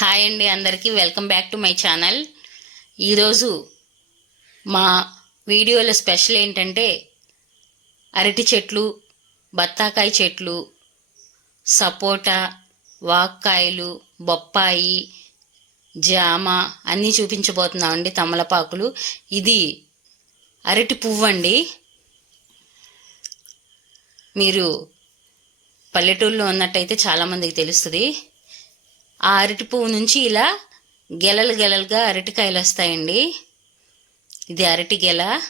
Hi అండి అందరికీ. Welcome back to my channel ఈరోజు మా వీడియోలో స్పెషల్ ఏంటంటే అరటి చెట్లు బత్తాకాయ చెట్లు సపోటా వాక్కాయలు బొప్పాయి జామ అన్నీ చూపించబోతున్నామండి తమలపాకులు. ఇది అరటి పువ్వు అండి. మీరు పల్లెటూరులో ఉన్నట్టయితే చాలామందికి తెలుస్తుంది. ఆ అరటి పువ్వు నుంచి ఇలా గెలలు గెలలుగా అరటికాయలు వస్తాయండి. ఇది అరటి గెల.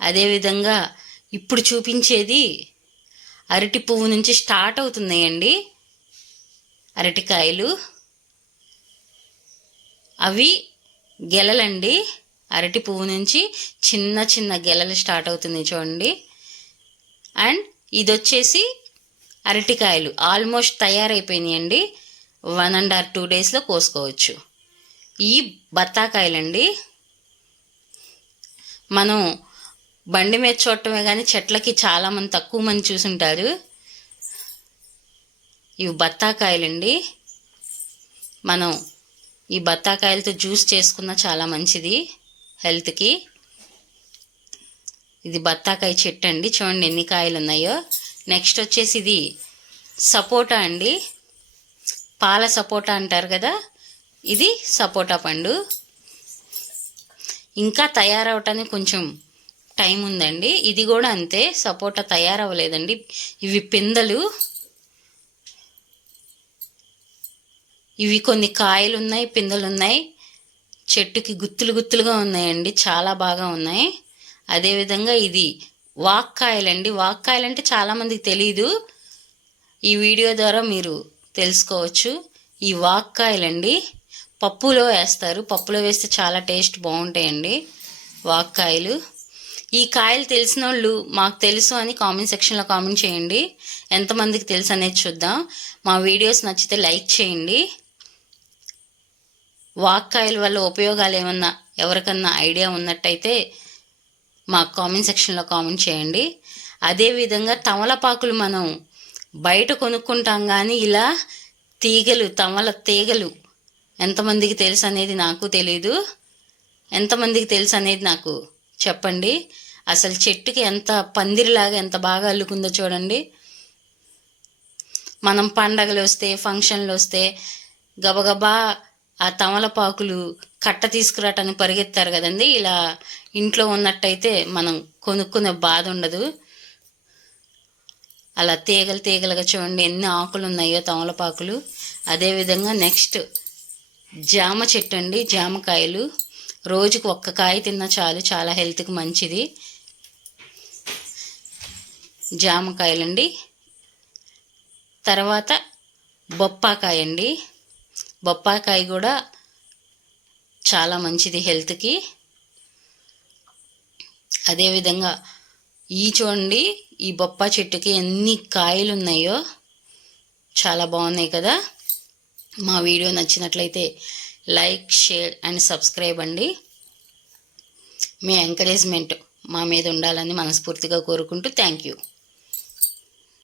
అదేవిధంగా ఇప్పుడు చూపించేది అరటి పువ్వు నుంచి స్టార్ట్ అవుతున్నాయండి అరటికాయలు. అవి గెలలండి. అరటి పువ్వు నుంచి చిన్న చిన్న గెలలు స్టార్ట్ అవుతుంది చూడండి. అండ్ ఇది వచ్చేసి అరటికాయలు. ఆల్మోస్ట్ తయారైపోయినాయండి. వన్ అండ్ ఆర్ టూ డేస్లో కోసుకోవచ్చు. ఈ బత్తాకాయలండి మనం బండి మీద చూడటమే కానీ చెట్లకి చాలామంది తక్కువ మంది చూసుంటారు. ఇవి బత్తాకాయలండి మనం ఈ బత్తాకాయలతో జ్యూస్ చేసుకున్న చాలా మంచిది హెల్త్కి. ఇది బత్తాకాయ చెట్టు అండి చూడండి ఎన్ని కాయలు ఉన్నాయో నెక్స్ట్ వచ్చేసి ఇది సపోటా అండి. పాల సపోటా అంటారు కదా ఇది సపోటా పండు. ఇంకా తయారవటానికి కొంచెం టైం ఉందండి. ఇది కూడా అంతే సపోటా తయారవ్వలేదండి. ఇవి పిందలు. ఇవి కొన్ని కాయలు ఉన్నాయి పిందెలు ఉన్నాయి చెట్టుకి గుత్తులు గుత్తులుగా ఉన్నాయండి చాలా బాగా ఉన్నాయి. అదేవిధంగా ఇది వాక్కాయలండి. వాక్కాయలంటే చాలామందికి తెలియదు ఈ వీడియో ద్వారా మీరు తెలుసుకోవచ్చు. ఈ వాక్కాయలండి పప్పులో వేస్తారు. పప్పులో వేస్తే చాలా టేస్ట్ బాగుంటాయండి వాక్కాయలు. ఈ కాయలు తెలిసిన వాళ్ళు మాకు తెలుసు అని కామెంట్ సెక్షన్లో కామెంట్ చేయండి. ఎంతమందికి తెలుసు అనేది చూద్దాం. మా వీడియోస్ నచ్చితే లైక్ చేయండి. వాక్కాయల వల్ల ఉపయోగాలు ఏమన్నా ఎవరికన్నా ఐడియా ఉన్నట్టయితే మా కామెంట్ సెక్షన్లో కామెంట్ చేయండి. అదేవిధంగా తమలపాకులు మనం బయట కొనుక్కుంటాం కానీ ఇలా తీగలు తమల తీగలు. ఎంతమందికి తెలుసు అనేది నాకు తెలీదు. ఎంతమందికి తెలుసు అనేది నాకు చెప్పండి. అసలు చెట్టుకి ఎంత పందిరిలాగా ఎంత బాగా అల్లుకుందో చూడండి. మనం పండగలు వస్తే ఫంక్షన్లు వస్తే గబగబా ఆ తమలపాకులు కట్ట తీసుకురావటానికి పరిగెత్తారు కదండి. ఇలా ఇంట్లో ఉన్నట్టయితే మనం కొనుక్కునే బాధ ఉండదు. అలా తీగలు తీగలుగా చూడండి ఎన్ని ఆకులు ఉన్నాయో తమలపాకులు అదేవిధంగా నెక్స్ట్ జామ చెట్టు అండి జామకాయలు. రోజుకు ఒక్క కాయ తిన్నా చాలు చాలా హెల్త్కి మంచిది. జామకాయలండి. తర్వాత బొప్పాకాయ అండి. బొప్పాకాయ కూడా చాలా మంచిది హెల్త్కి. అదేవిధంగా ఈ చూడండి ఈ బొప్పా చెట్టుకి ఎన్ని కాయలు ఉన్నాయో చాలా బాగున్నాయి కదా. మా వీడియో నచ్చినట్లయితే లైక్ షేర్ అండ్ సబ్స్క్రైబ్ అండి. మీ ఎంకరేజ్మెంట్ మా మీద ఉండాలని మనస్ఫూర్తిగా కోరుకుంటూ థ్యాంక్ యూ.